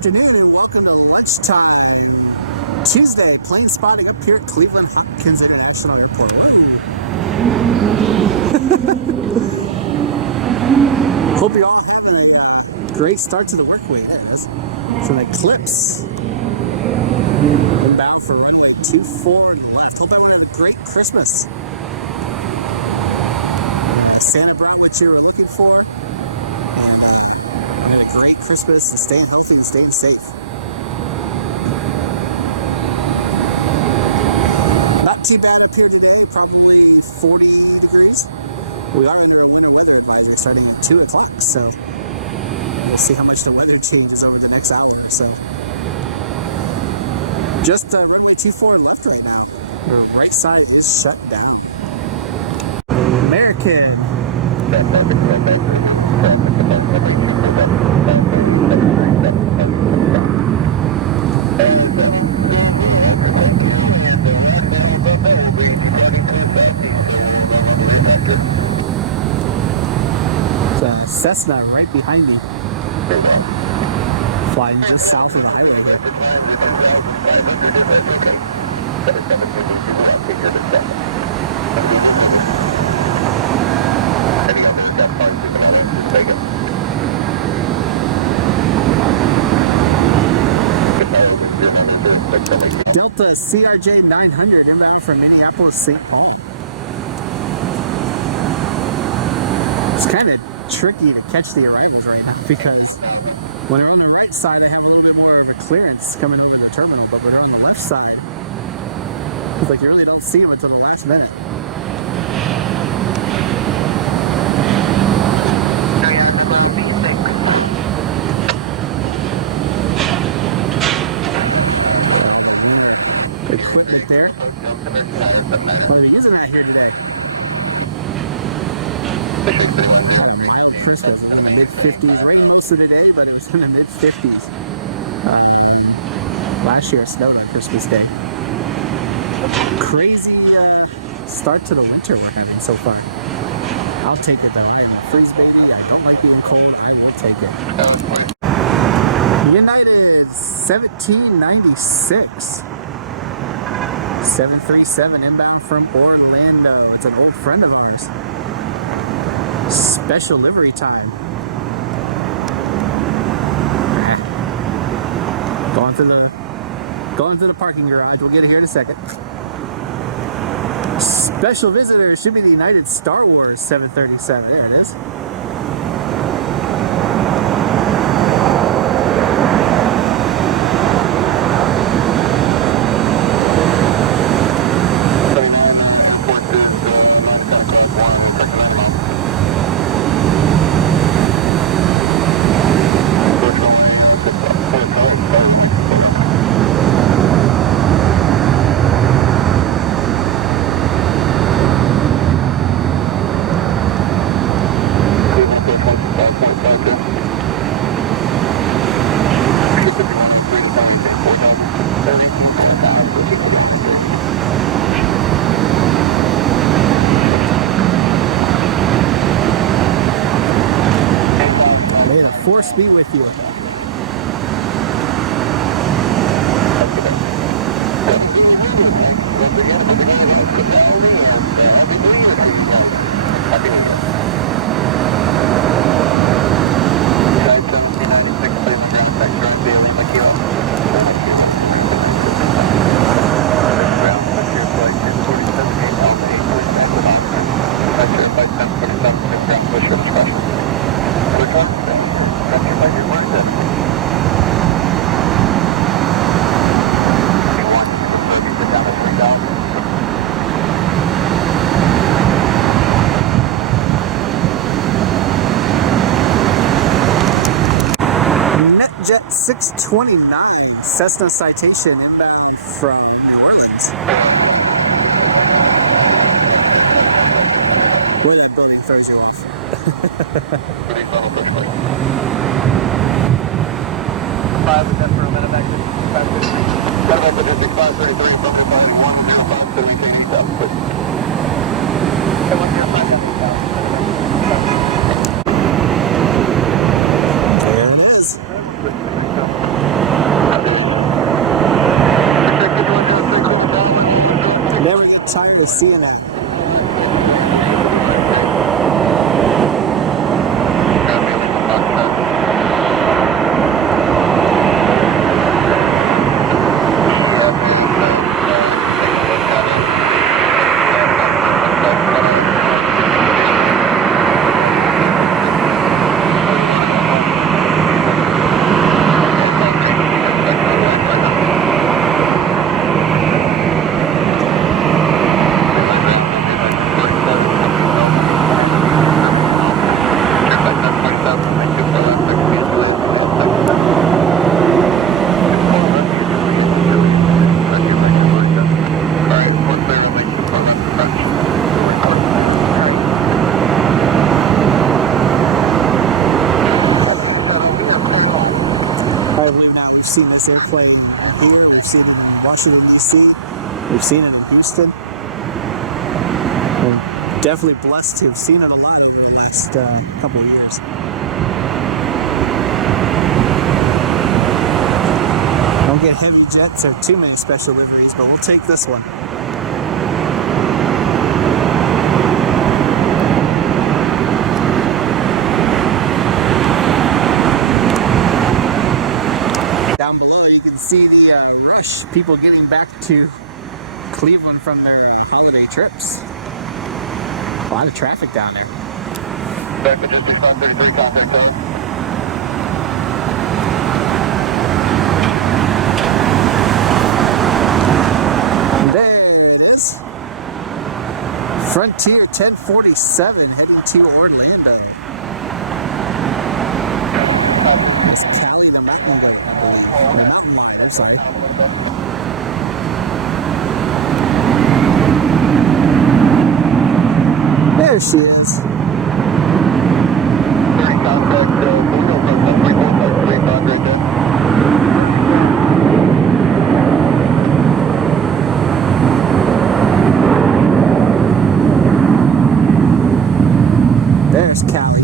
afternoon and welcome to Lunchtime Tuesday. Plane spotting up here at Cleveland Hopkins International Airport. Whoa. Hope you're all having a great start to the work week. There it is. It's an Eclipse. Inbound for runway 24 on the left. Hope everyone had a great Christmas. Santa brought what you were looking for. And had a great Christmas and staying healthy and staying safe. Not too bad up here today, probably 40 degrees. We are under a winter weather advisory starting at 2 o'clock, so we'll see how much the weather changes over the next hour or so. Just runway 24 left right now. The right side is shut down. American. Cessna right behind me, flying just south of the highway here. Delta CRJ 900 inbound from Minneapolis, St. Paul. It's kind of tricky to catch the arrivals right now because when they're on the right side I have a little bit more of a clearance coming over the terminal, but when they're on the left side it's like you really don't see them until the last minute. Equipment there. Well, they're using that here today. Had a mild Christmas. It was in the mid-50s. Rained most of the day, but it was in the mid-50s. Last year it snowed on Christmas Day. Crazy start to the winter we're having so far. I'll take it though. I am a freeze baby. I don't like being cold. I will take it. United 1796. 737 inbound from Orlando. It's an old friend of ours. Special livery time. Going to the parking garage. We'll get it here in a second. Special visitor should be the United Star Wars 737. There it is. Force be with you. NetJet 629 Cessna Citation inbound from New Orleans. Boy, that building throws you off. Five was that for a minute back there. 533 from the 105 to maintain 87, please. 105. There it is. definitely seeing that. I believe now we've seen this airplane here, we've seen it in Washington, D.C., we've seen it in Houston. We're definitely blessed to have seen it a lot over the last couple of years. Don't get heavy jets or too many special liveries, but we'll take this one. Down below you can see the rush, people getting back to Cleveland from their holiday trips. A lot of traffic down there. Back to District 133, contact code. There it is. Frontier 1047 heading to Orlando. That's Cali the Mountain Goat, I believe. The Mountain Lion, I'm sorry. There she is. There's Cali.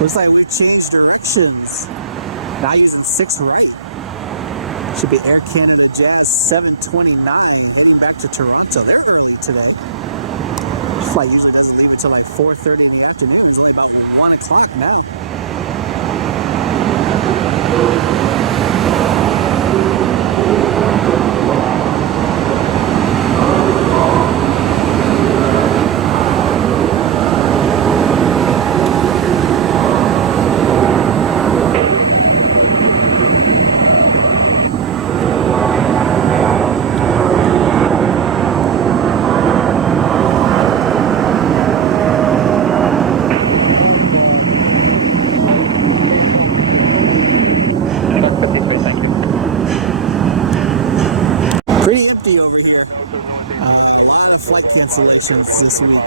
Looks like we've changed directions. Now using 6 right. Should be Air Canada Jazz 729 heading back to Toronto. They're early today. This flight usually doesn't leave until like 4:30 in the afternoon. It's only about 1 o'clock now. Pretty empty over here. A lot of flight cancellations this week.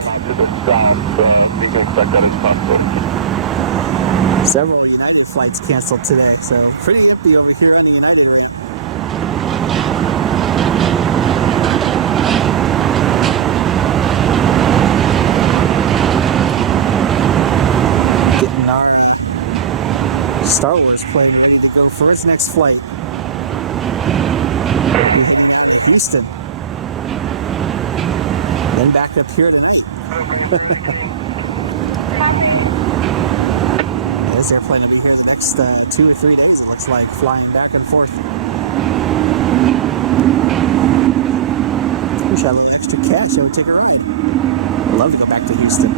Several United flights canceled today, so pretty empty over here on the United ramp. Getting our Star Wars plane ready to go for its next flight. We're heading out to Houston. Then back up here tonight. This airplane will be here the next 2 or 3 days, it looks like, flying back and forth. Wish I had a little extra cash, I would take a ride. I'd love to go back to Houston.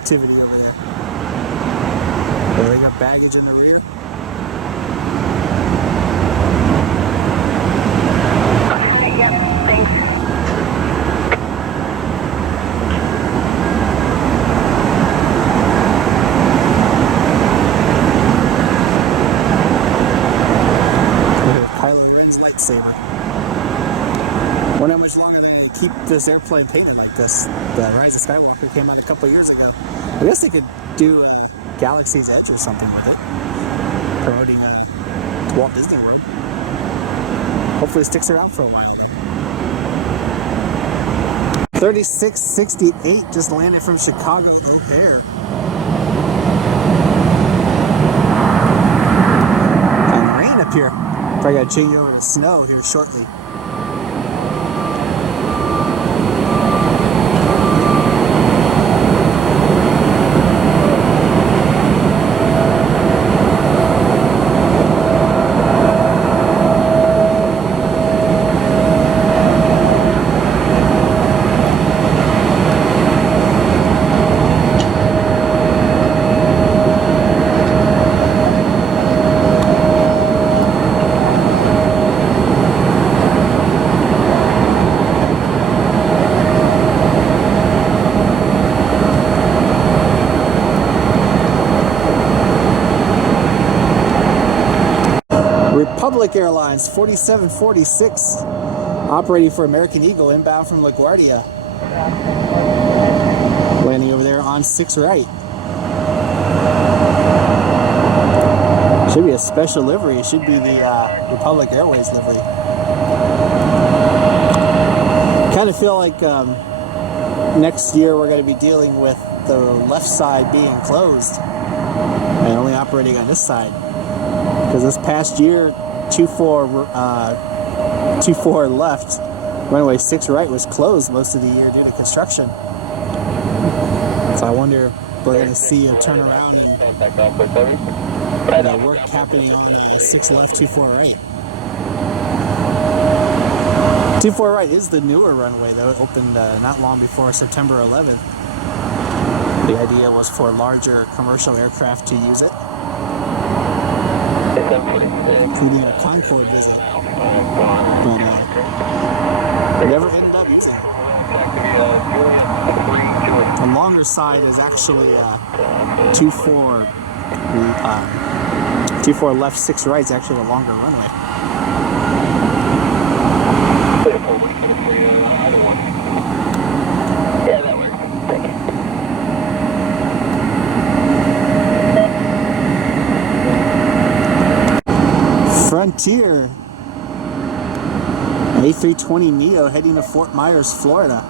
Activity over there. They got baggage in the rear. this airplane painted like this. The Rise of Skywalker came out a couple years ago. I guess they could do Galaxy's Edge or something with it, promoting Walt Disney World. Hopefully it sticks around for a while though. 3668 just landed from Chicago O'Hare. And rain up here. Probably gotta change over to snow here shortly. Republic Airlines 4746 operating for American Eagle inbound from LaGuardia. Landing over there on 6 right. Should be a special livery. It should be the Republic Airways livery. Kind of feel like next year we're going to be dealing with the left side being closed and only operating on this side. Because this past year, 24 left, runway 6 right was closed most of the year due to construction. So I wonder if we're going to see a turnaround and work happening on 6 left, 24 right. 24 right is the newer runway though. It opened not long before September 11th. The idea was for larger commercial aircraft to use it, including a Concorde visit, but never ended up using it. The longer side is actually 24 left, 6 right is actually a longer runway. Yeah, that works. Thank you. Frontier A320neo heading to Fort Myers, Florida.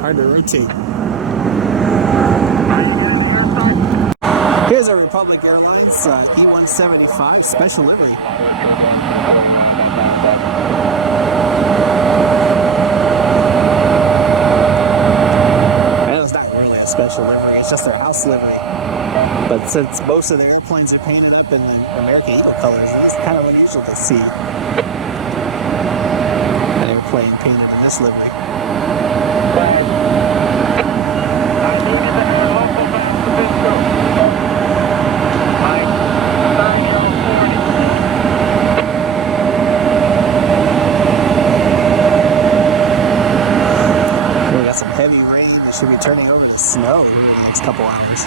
Hard to rotate. Here's a Republic Airlines E175 special livery. I know it's not really a special livery, it's just their house livery. But since most of the airplanes are painted up in the American Eagle colors, it's kind of unusual to see an airplane painted in this livery. We got some heavy rain that should be turning over to snow in the next couple hours.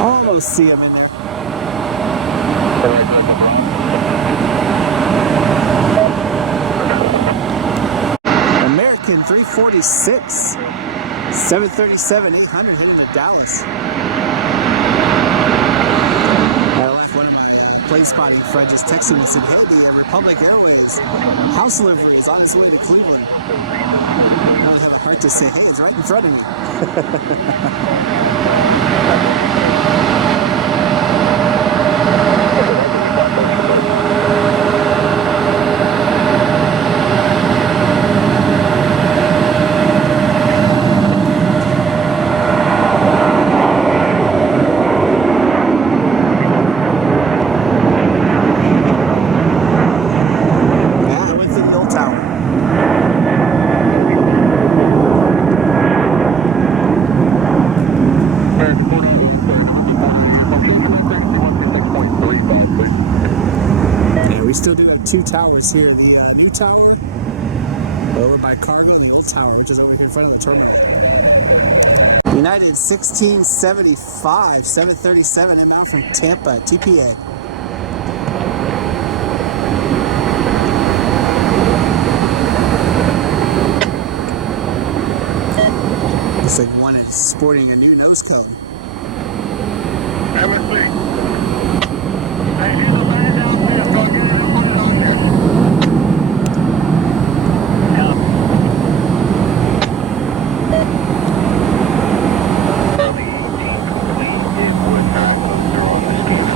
Almost see them in there. American 346, 737-800 heading to Dallas. One of my plane spotting friends just texted me and said, hey, the Republic Airways house livery is on its way to Cleveland. I don't have a heart to say, hey, it's right in front of me. still do have two towers here. The new tower over by cargo and the old tower, which is over here in front of the terminal. United 1675, 737 inbound from Tampa, TPA. Looks like one is sporting a new nose cone. MSC. Hey, here's the line down there. Go get it. Put it on here. Early 18 complete. It would not go through on the scheme.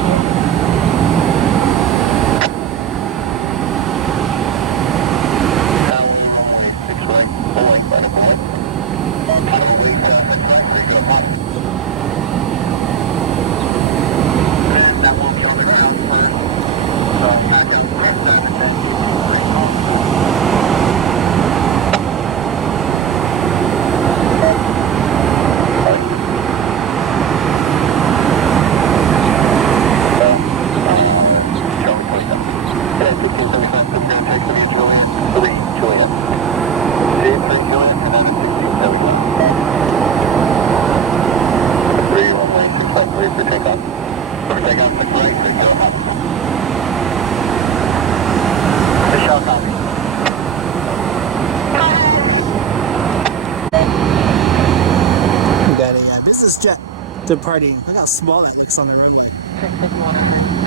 Tower runway 6 right, pulling by the board. Tower way south and right, regular hot. And that will be on the ground first. So, back out the left side and then keep on right off. Charlie 27. Yeah, 1675, prepare take for the Julian. 3 Julian. Dave 3 Julian, and then a 1671. 3 runway 6 right, 3 for takeoff. For takeoff, 6 right, 6 go hot. Michelle copy. We got a business jet departing. Look how small that looks on the runway. Check 5100.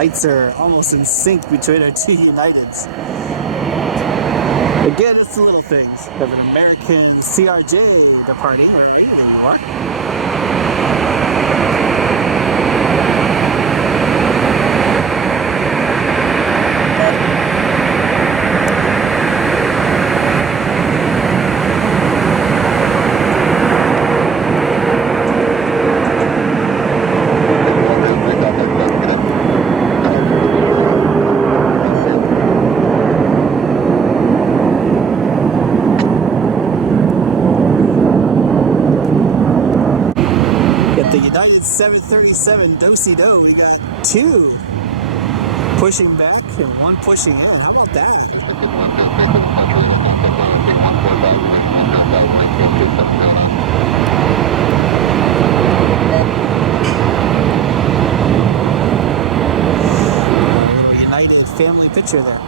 Lights are almost in sync between our two Uniteds. Again, it's the little things. We have an American CRJ departing. Where are you? There you are. The United 737 Do-si-do, we got two pushing back and one pushing in. How about that? A little United family picture there.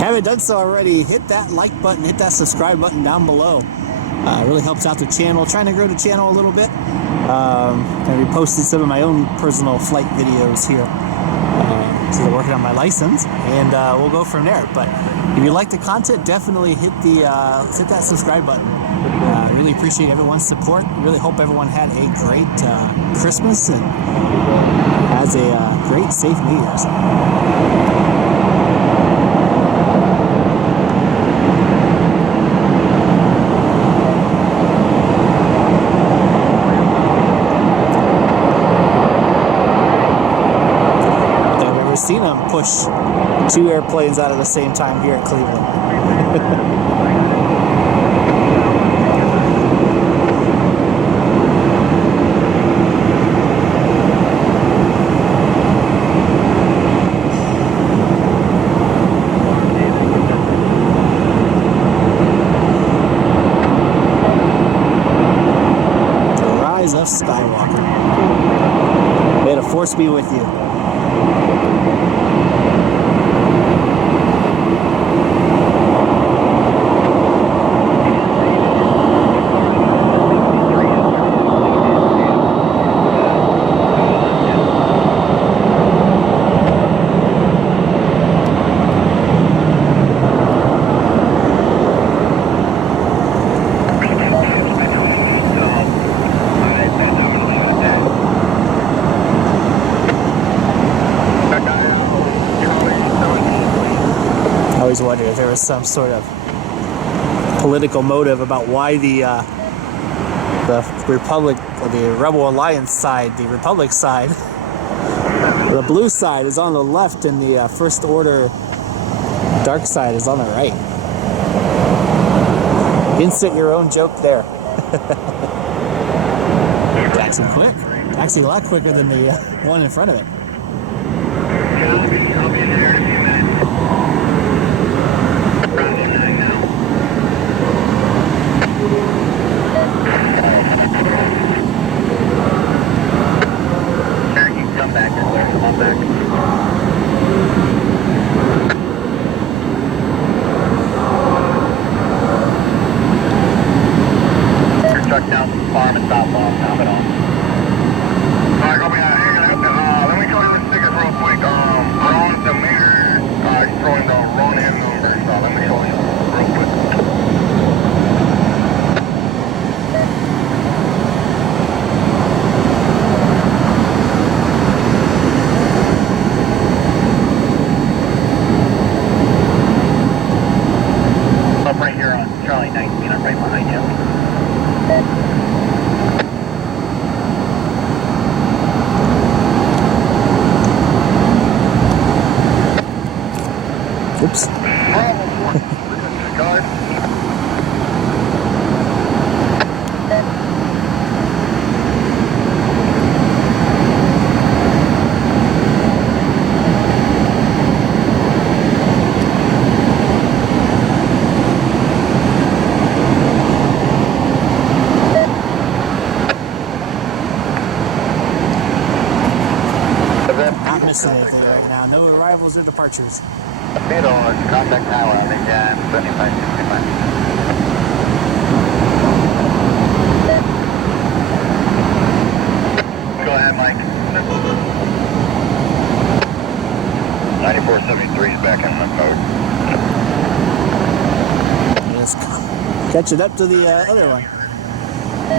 Haven't done so already, hit that like button, hit that subscribe button down below. It really helps out the channel. Trying to grow the channel a little bit. I reposted some of my own personal flight videos here. So they're working on my license, and we'll go from there. But if you like the content, definitely hit that subscribe button. Really appreciate everyone's support. Really hope everyone had a great Christmas and has a great, safe New Year's. Seen them push 2 airplanes out at the same time here at Cleveland. The Rise of Skywalker. May the Force be with you. Wondered if there was some sort of political motive about why the Republic, or the Rebel Alliance side, the Republic side, the blue side is on the left and the First Order dark side is on the right. Insert your own joke there. Taxi quick. Taxi a lot quicker than the one in front of it. I'll be there in a few minutes. Come back, come back. Your truck down to the farm and stop off, top it off. Alright, go behind. Let me show you the stickers real quick. Ron's the meter. He's throwing the wrong end number, so let me show you real quick. Right here on Charlie 19, I'm right behind you. Oops. Not missing anything right now. No arrivals or departures. Mid on contact tower, I think, 7565. Go ahead, Mike. 9473 is back in mode. Just catching up to the other one.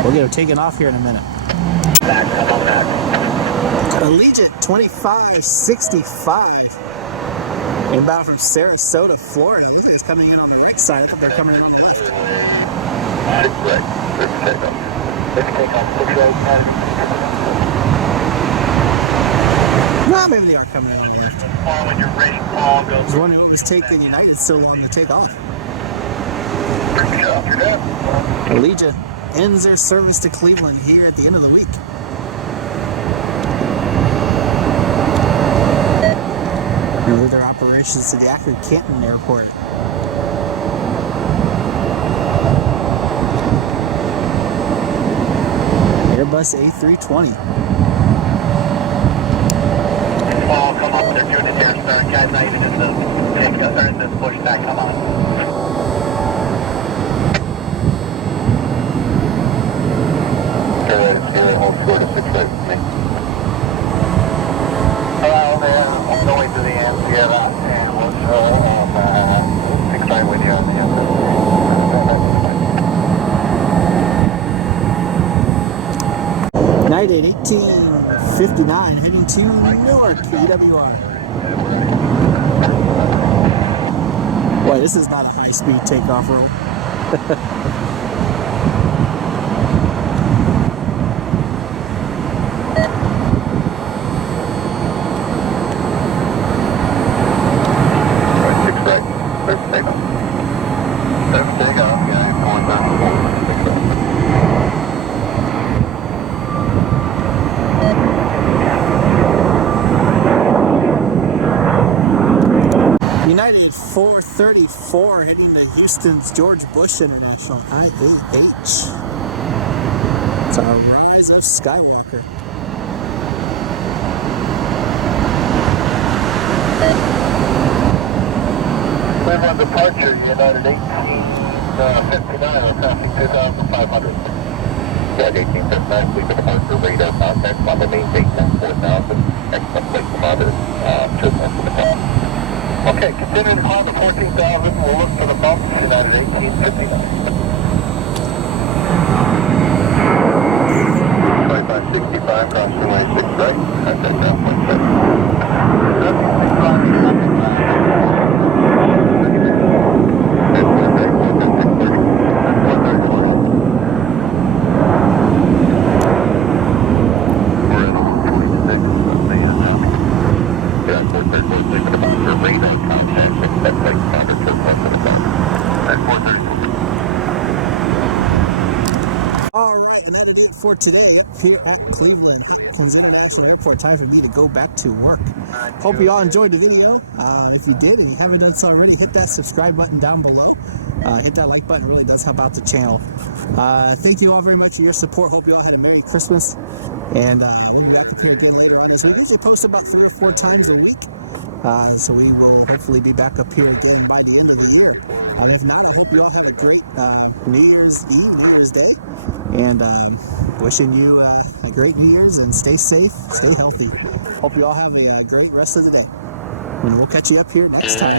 We'll get them taken off here in a minute. Back, come on back. Allegiant 2565. Inbound from Sarasota, Florida. Looks like it's coming in on the right side. I thought they were coming in on the left. Right. Let's take off. No, maybe they are coming in on the left. When you're ready, Paul, go. I was wondering what was taking United so long to take off. You're done. Allegiant ends their service to Cleveland here at the end of the week. Move their operations to the Akron Canton Airport. Airbus A320. Paul, come up. They're doing it there. Start. Guys, not even in the take. Starting this pushback. Come on. Hold short of 6 right with me. Hello, man. I'm going to the 14:59 heading to Newark, EWR. Boy, this is not a high-speed takeoff roll. United 434 heading to Houston's George Bush International, IAH. It's a Rise of Skywalker. Cleveland departure, United 1859, or passing 2,500. United 1859, Cleveland departure, radar contact, Mother main date 4000, excellent plate commander, just north of the top. Okay, continuing to climb to 14,000, we'll look for the bumps, United 1859. 2565, cross runway 6 right, contact ground point 7. 7. Alright, and that'll do it for today up here at Cleveland Hopkins International Airport. Time for me to go back to work. Hope you all enjoyed the video. If you did and you haven't done so already, hit that subscribe button down below. Hit that like button, really does help out the channel. Thank you all very much for your support. Hope you all had a Merry Christmas. And we'll be back up here again later on this week. We usually post about 3 or 4 times a week. So we will hopefully be back up here again by the end of the year. If not, I hope you all have a great New Year's Eve, New Year's Day. And wishing you a great New Year's, and stay safe, stay healthy. Hope you all have a great rest of the day. And we'll catch you up here next time.